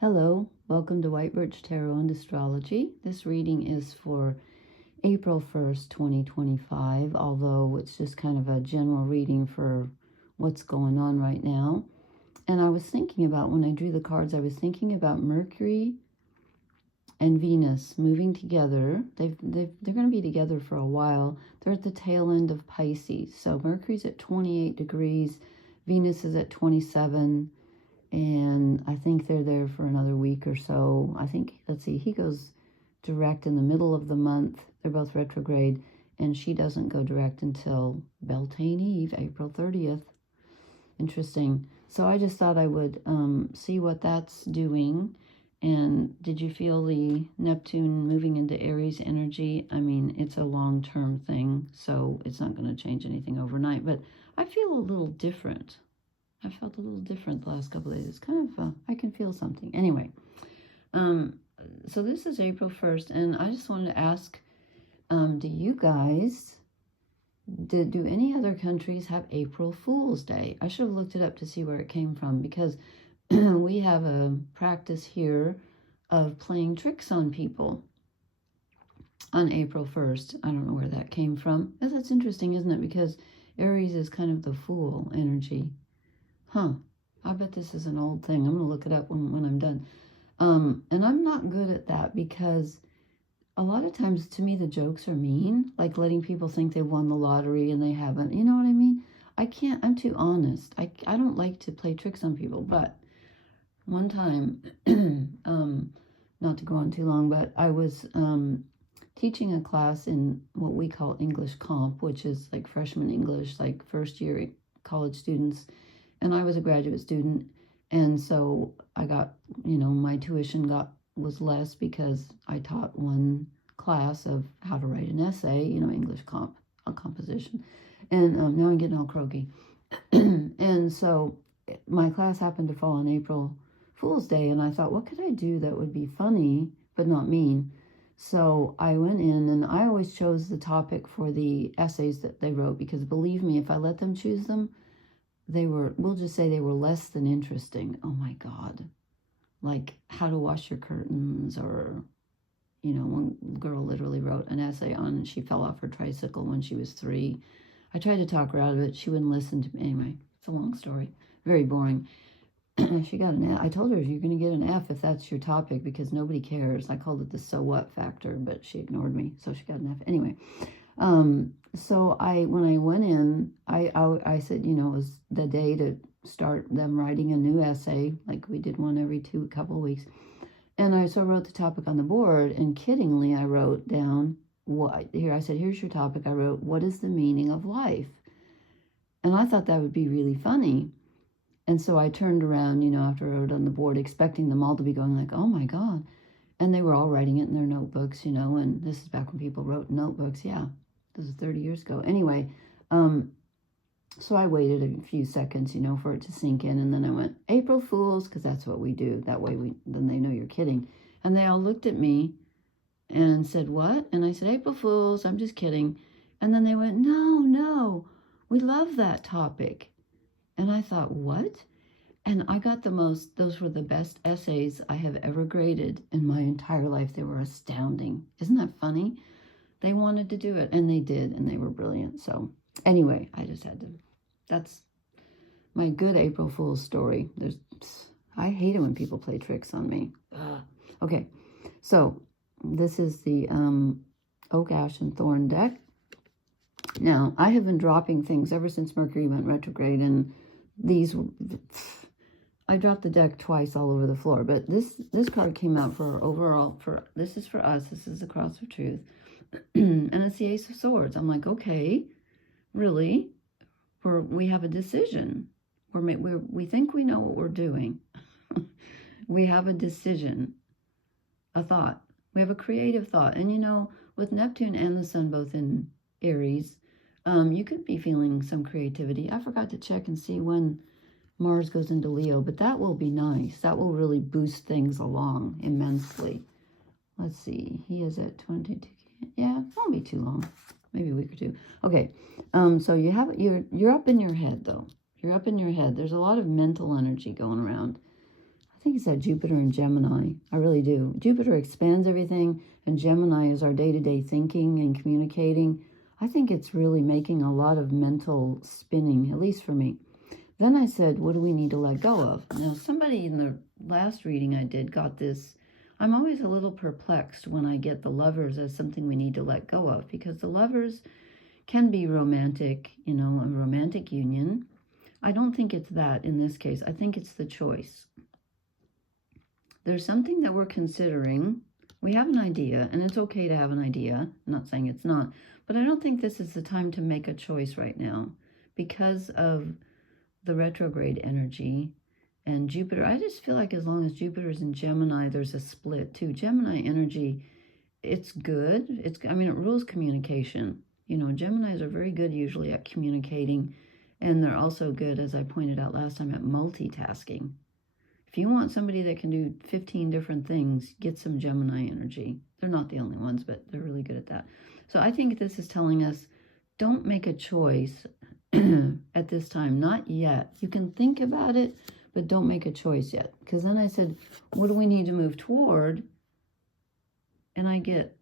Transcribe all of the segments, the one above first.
Hello, welcome to White Birch Tarot and Astrology. This reading is for April 1st, 2025, although it's just kind of a general reading for what's going on right now. And I was thinking about, when I drew the cards, I was thinking about Mercury and Venus moving together. They're going to be together for a while. They're at the tail end of Pisces. So Mercury's at 28 degrees, Venus is at 27. And I think they're there for another week or so. I think, let's see, he goes direct in the middle of the month. They're both retrograde. And she doesn't go direct until Beltane Eve, April 30th. Interesting. So I just thought I would see what that's doing. And did you feel the Neptune moving into Aries energy? I mean, it's a long-term thing, so it's not going to change anything overnight. But I feel a little different. I felt a little different the last couple of days. It's kind of, I can feel something. Anyway, so this is April 1st, and I just wanted to ask, do you guys, do any other countries have April Fool's Day? I should have looked it up to see where it came from, because we have a practice here of playing tricks on people on April 1st. I don't know where that came from. That's interesting, isn't it? Because Aries is kind of the fool energy. Huh, I bet this is an old thing. I'm going to look it up when I'm done. And I'm not good at that, because a lot of times, to me, the jokes are mean, like letting people think they won the lottery and they haven't. You know what I mean? I can't, I'm too honest. I don't like to play tricks on people. But one time, not to go on too long, but I was teaching a class in what we call English Comp, which is like freshman English, like first year college students. And I was a graduate student, and so I got, my tuition was less because I taught one class of how to write an essay, English composition. And now I'm getting all croaky. And so my class happened to fall on April Fool's Day, and I thought, what could I do that would be funny but not mean? So I went in, and I always chose the topic for the essays that they wrote, because believe me, if I let them choose them, we'll just say they were less than interesting. Oh my God. Like how to wash your curtains, or, one girl literally wrote an essay on, she fell off her tricycle when she was 3. I tried to talk her out of it. She wouldn't listen to me. Anyway, it's a long story. Very boring. She got an F. I told her, you're going to get an F if that's your topic, because nobody cares. I called it the so what factor, but she ignored me, so she got an F. Anyway, so when I went in, I said, it was the day to start them writing a new essay, like we did one every couple of weeks. And I wrote the topic on the board, and kiddingly, I wrote down I said, here's your topic. I wrote, what is the meaning of life? And I thought that would be really funny. And so I turned around, after I wrote on the board, expecting them all to be going like, oh my God. And they were all writing it in their notebooks, and this is back when people wrote notebooks. Yeah, this is 30 years ago. Anyway, so I waited a few seconds, for it to sink in. And then I went, April Fools, because that's what we do. That way then they know you're kidding. And they all looked at me and said, what? And I said, April Fools, I'm just kidding. And then they went, no, we love that topic. And I thought, what? And I got those were the best essays I have ever graded in my entire life. They were astounding. Isn't that funny? They wanted to do it, and they did, and they were brilliant. So anyway, I just had to, that's my good April Fool's story. I hate it when people play tricks on me. Ugh. Okay, so this is the Oak, Ash, and Thorn deck. Now, I have been dropping things ever since Mercury went retrograde, and I dropped the deck twice all over the floor, but this card came out this is for us. This is the Cross of Truth, and it's the Ace of Swords. I'm like, okay, really? We have a decision. We think we know what we're doing. We have a decision, a thought. We have a creative thought, and with Neptune and the Sun both in Aries, you could be feeling some creativity. I forgot to check and see when Mars goes into Leo, but that will be nice. That will really boost things along immensely. Let's see. He is at 22. Yeah, it won't be too long. Maybe a week or two. Okay. So you're up in your head, though. You're up in your head. There's a lot of mental energy going around. I think it's that Jupiter and Gemini. I really do. Jupiter expands everything, and Gemini is our day-to-day thinking and communicating. I think it's really making a lot of mental spinning, at least for me. Then I said, what do we need to let go of? Now, somebody in the last reading I did got this. I'm always a little perplexed when I get the Lovers as something we need to let go of, because the Lovers can be romantic, you know, a romantic union. I don't think it's that in this case. I think it's the choice. There's something that we're considering. We have an idea, and it's okay to have an idea. I'm not saying it's not, but I don't think this is the time to make a choice right now because of the retrograde energy and Jupiter. I just feel like as long as Jupiter's in Gemini, there's a split too. Gemini energy, it's good. I mean, it rules communication. You know, Geminis are very good usually at communicating, and they're also good, as I pointed out last time, at multitasking. If you want somebody that can do 15 different things, get some Gemini energy. They're not the only ones, but they're really good at that. So I think this is telling us, don't make a choice at this time. Not yet. You can think about it, but don't make a choice yet. Because then I said, what do we need to move toward? And I get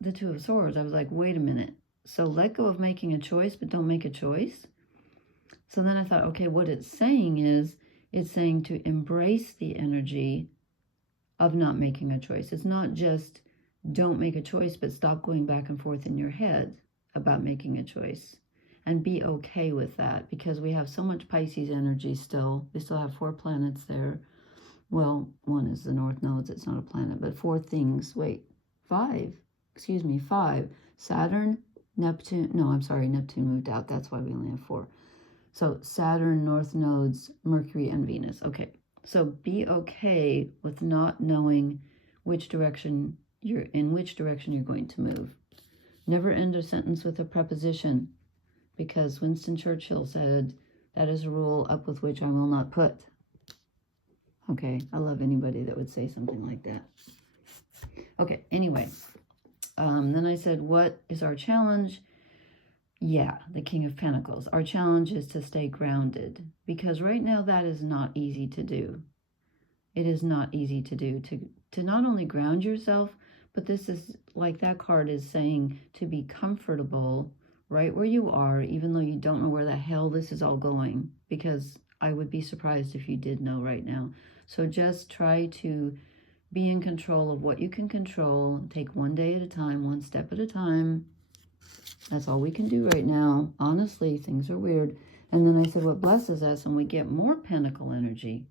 the Two of Swords. I was like, wait a minute. So let go of making a choice, but don't make a choice. So then I thought, okay, what it's saying is, it's saying to embrace the energy of not making a choice. It's not just don't make a choice, but stop going back and forth in your head about making a choice. And be okay with that, because we have so much Pisces energy still. We still have 4 planets there. Well, one is the North Nodes. It's not a planet, but 4 things. Wait, 5. Excuse me, 5. Saturn, Neptune. No, I'm sorry, Neptune moved out. That's why we only have 4. So Saturn, North Nodes, Mercury, and Venus. Okay, so be okay with not knowing which direction you're going to move. Never end a sentence with a preposition, because Winston Churchill said, that is a rule up with which I will not put. Okay, I love anybody that would say something like that. Okay, anyway, then I said, what is our challenge? Yeah, the King of Pentacles. Our challenge is to stay grounded, because right now that is not easy to do. It is not easy to do, to not only ground yourself, but this is like that card is saying, to be comfortable right where you are, even though you don't know where the hell this is all going, because I would be surprised if you did know right now. So just try to be in control of what you can control. Take one day at a time, one step at a time. That's all we can do right now. Honestly, things are weird. And then I said, what blesses us? And we get more pentacle energy.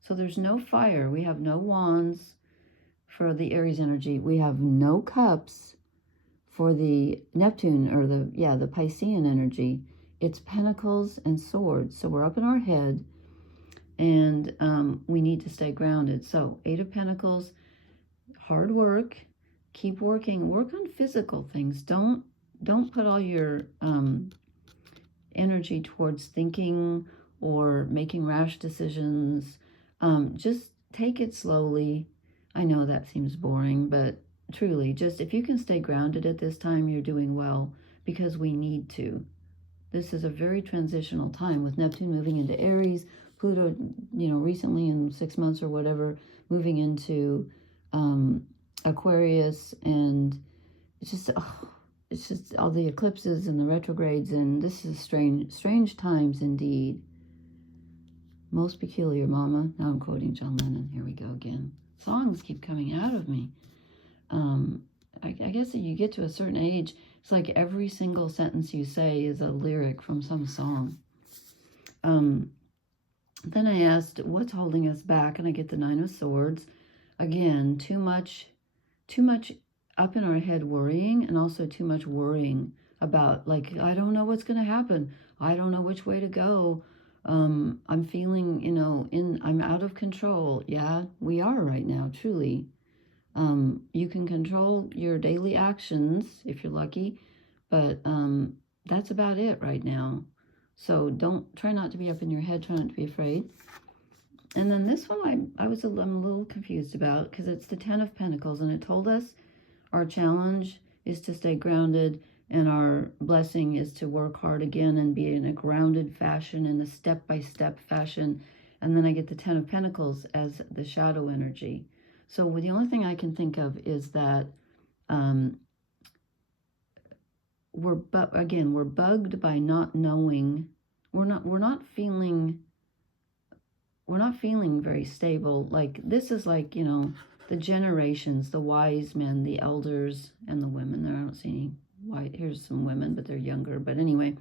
So there's no fire. We have no wands for the Aries energy. We have no cups for the Neptune, or the Piscean energy. It's pentacles and swords. So we're up in our head, and we need to stay grounded. So 8 of Pentacles, hard work. Keep working. Work on physical things. Don't put all your energy towards thinking or making rash decisions. Just take it slowly. I know that seems boring, but truly, just if you can stay grounded at this time, you're doing well, because we need to. This is a very transitional time with Neptune moving into Aries, Pluto, you know, recently in 6 months or whatever, moving into Aquarius, and it's just all the eclipses and the retrogrades, and this is strange times indeed. Most peculiar, Mama. Now I'm quoting John Lennon. Here we go again. Songs keep coming out of me. I guess that you get to a certain age, it's like every single sentence you say is a lyric from some song. Then I asked, what's holding us back? And I get the 9 of Swords. Again, too much up in our head worrying, and also too much worrying about, like, I don't know what's going to happen. I don't know which way to go. I'm feeling, you know, I'm out of control. Yeah, we are right now, truly. You can control your daily actions if you're lucky, but that's about it right now. So try not to be up in your head, try not to be afraid. And then this one I'm a little confused about, because it's the 10 of Pentacles, and it told us our challenge is to stay grounded, and our blessing is to work hard again and be in a grounded fashion, in a step-by-step fashion. And then I get the Ten of Pentacles as the shadow energy. So the only thing I can think of is that we're bugged by not knowing. We're not feeling very stable. Like, this is like, you know, the generations, the wise men, the elders, and the women. There, I don't see any white. Here's some women, but they're younger. But anyway,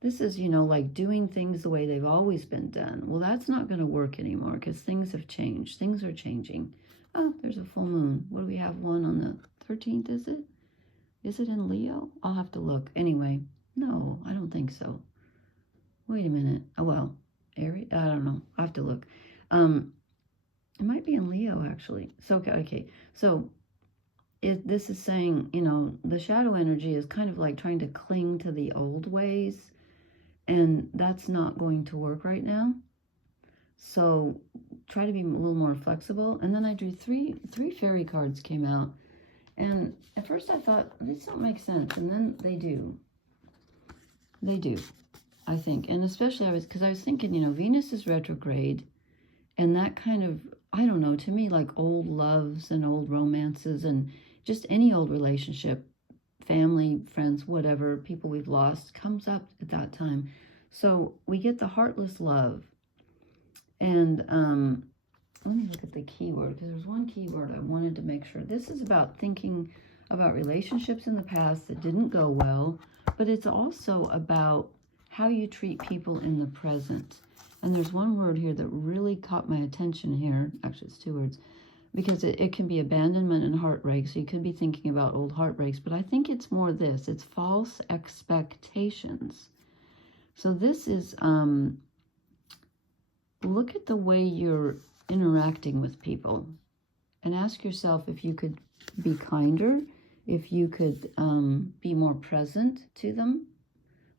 this is, you know, like doing things the way they've always been done. Well, that's not going to work anymore because things have changed. Things are changing. Oh, there's a full moon. What do we have? One on the 13th, is it? Is it in Leo? I'll have to look. Anyway, no, I don't think so. Wait a minute. Oh, well, Aries? I don't know. I have to look. It might be in Leo, actually. So, okay. So, this is saying, you know, the shadow energy is kind of like trying to cling to the old ways. And that's not going to work right now. So try to be a little more flexible. And then I drew three fairy cards came out. And at first I thought, these don't make sense. And then they do. They do, I think. And especially because I was thinking, you know, Venus is retrograde. And that kind of, I don't know, to me, like old loves and old romances and just any old relationship, family, friends, whatever, people we've lost, comes up at that time. So we get the heartless love. And let me look at the keyword, because there's one keyword I wanted to make sure. This is about thinking about relationships in the past that didn't go well, but it's also about how you treat people in the present. And there's one word here that really caught my attention here. Actually, it's two words. Because it can be abandonment and heartbreak. So you could be thinking about old heartbreaks. But I think it's more this. It's false expectations. So this is, look at the way you're interacting with people. And ask yourself if you could be kinder. If you could be more present to them.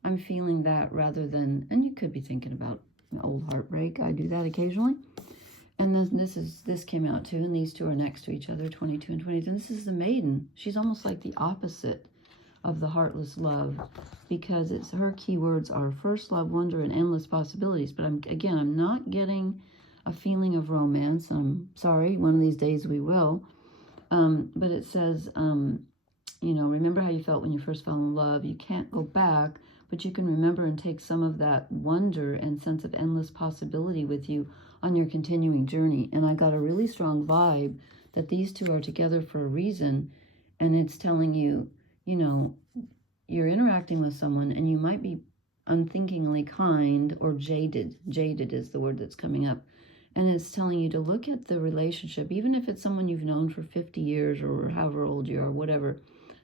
I'm feeling that rather than, and you could be thinking about an old heartbreak. I do that occasionally. And then this came out too, and these two are next to each other, 22 and 22. And this is the Maiden. She's almost like the opposite of the heartless love, because her keywords are first love, wonder, and endless possibilities. But I'm not getting a feeling of romance. I'm sorry, one of these days we will. But it says, you know, remember how you felt when you first fell in love. You can't go back, but you can remember and take some of that wonder and sense of endless possibility with you on your continuing journey. And I got a really strong vibe that these two are together for a reason. And it's telling you, you know, you're interacting with someone and you might be unthinkingly kind or jaded. Jaded is the word that's coming up. And it's telling you to look at the relationship, even if it's someone you've known for 50 years or however old you are, whatever,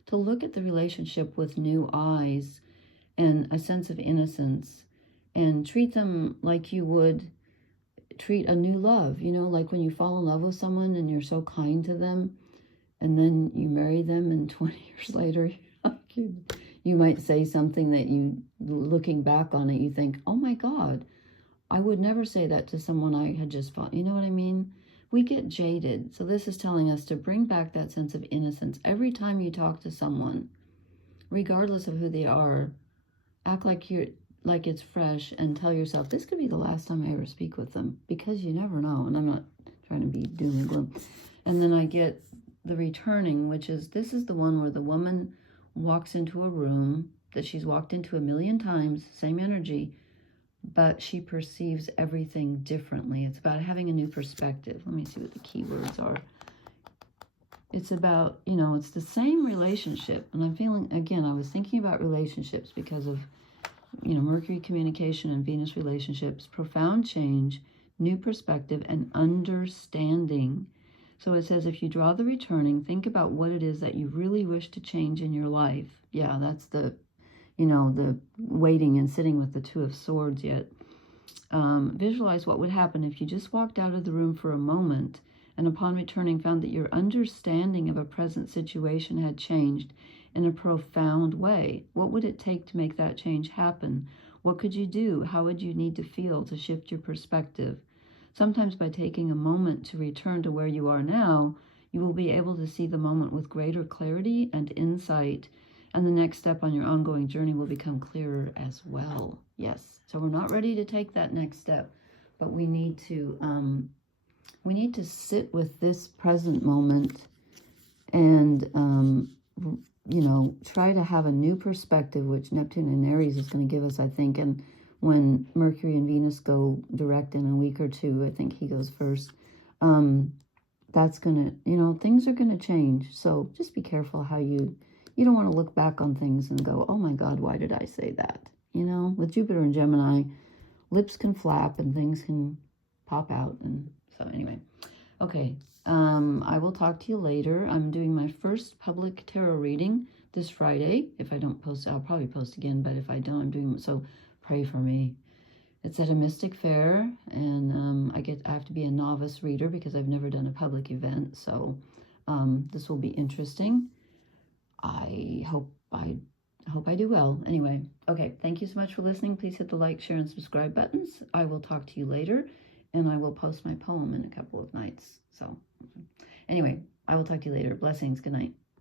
to look at the relationship with new eyes and a sense of innocence and treat them like you would treat a new love. You know, like when you fall in love with someone and you're so kind to them and then you marry them and 20 years later you might say something that you, looking back on it, you think, oh my God, I would never say that to someone I had just fought. You know what I mean? We get jaded. So this is telling us to bring back that sense of innocence. Every time you talk to someone, regardless of who they are, act like it's fresh and tell yourself, this could be the last time I ever speak with them, because you never know. And I'm not trying to be doom and gloom. And then I get the returning, which is, this is the one where the woman walks into a room that she's walked into a million times, same energy, but she perceives everything differently. It's about having a new perspective. Let me see what the keywords are. It's about, you know, it's the same relationship. And I'm feeling, again, I was thinking about relationships because of, you know, Mercury communication and Venus relationships, profound change, new perspective, and understanding. So it says, if you draw the returning, think about what it is that you really wish to change in your life. Yeah, that's the, you know, the waiting and sitting with the Two of Swords yet. Visualize what would happen if you just walked out of the room for a moment and upon returning found that your understanding of a present situation had changed in a profound way. What would it take to make that change happen? What could you do? How would you need to feel to shift your perspective? Sometimes by taking a moment to return to where you are now, you will be able to see the moment with greater clarity and insight, and the next step on your ongoing journey will become clearer as well. Yes, so we're not ready to take that next step, but we need to sit with this present moment and, you know, try to have a new perspective, which Neptune and Aries is going to give us, I think. And when Mercury and Venus go direct in a week or two, I think he goes first, that's going to, you know, things are going to change. So just be careful how you don't want to look back on things and go, oh my God, why did I say that? You know, with Jupiter and Gemini, lips can flap and things can pop out. And so anyway, okay. I will talk to you later. I'm doing my first public tarot reading this Friday. If I don't post, I'll probably post again, but if I don't, I'm doing, so pray for me. It's at a Mystic Fair, and I have to be a novice reader because I've never done a public event, so this will be interesting. I hope I do well. Anyway, okay, thank you so much for listening. Please hit the like, share, and subscribe buttons. I will talk to you later, and I will post my poem in a couple of nights. So anyway, I will talk to you later. Blessings. Good night.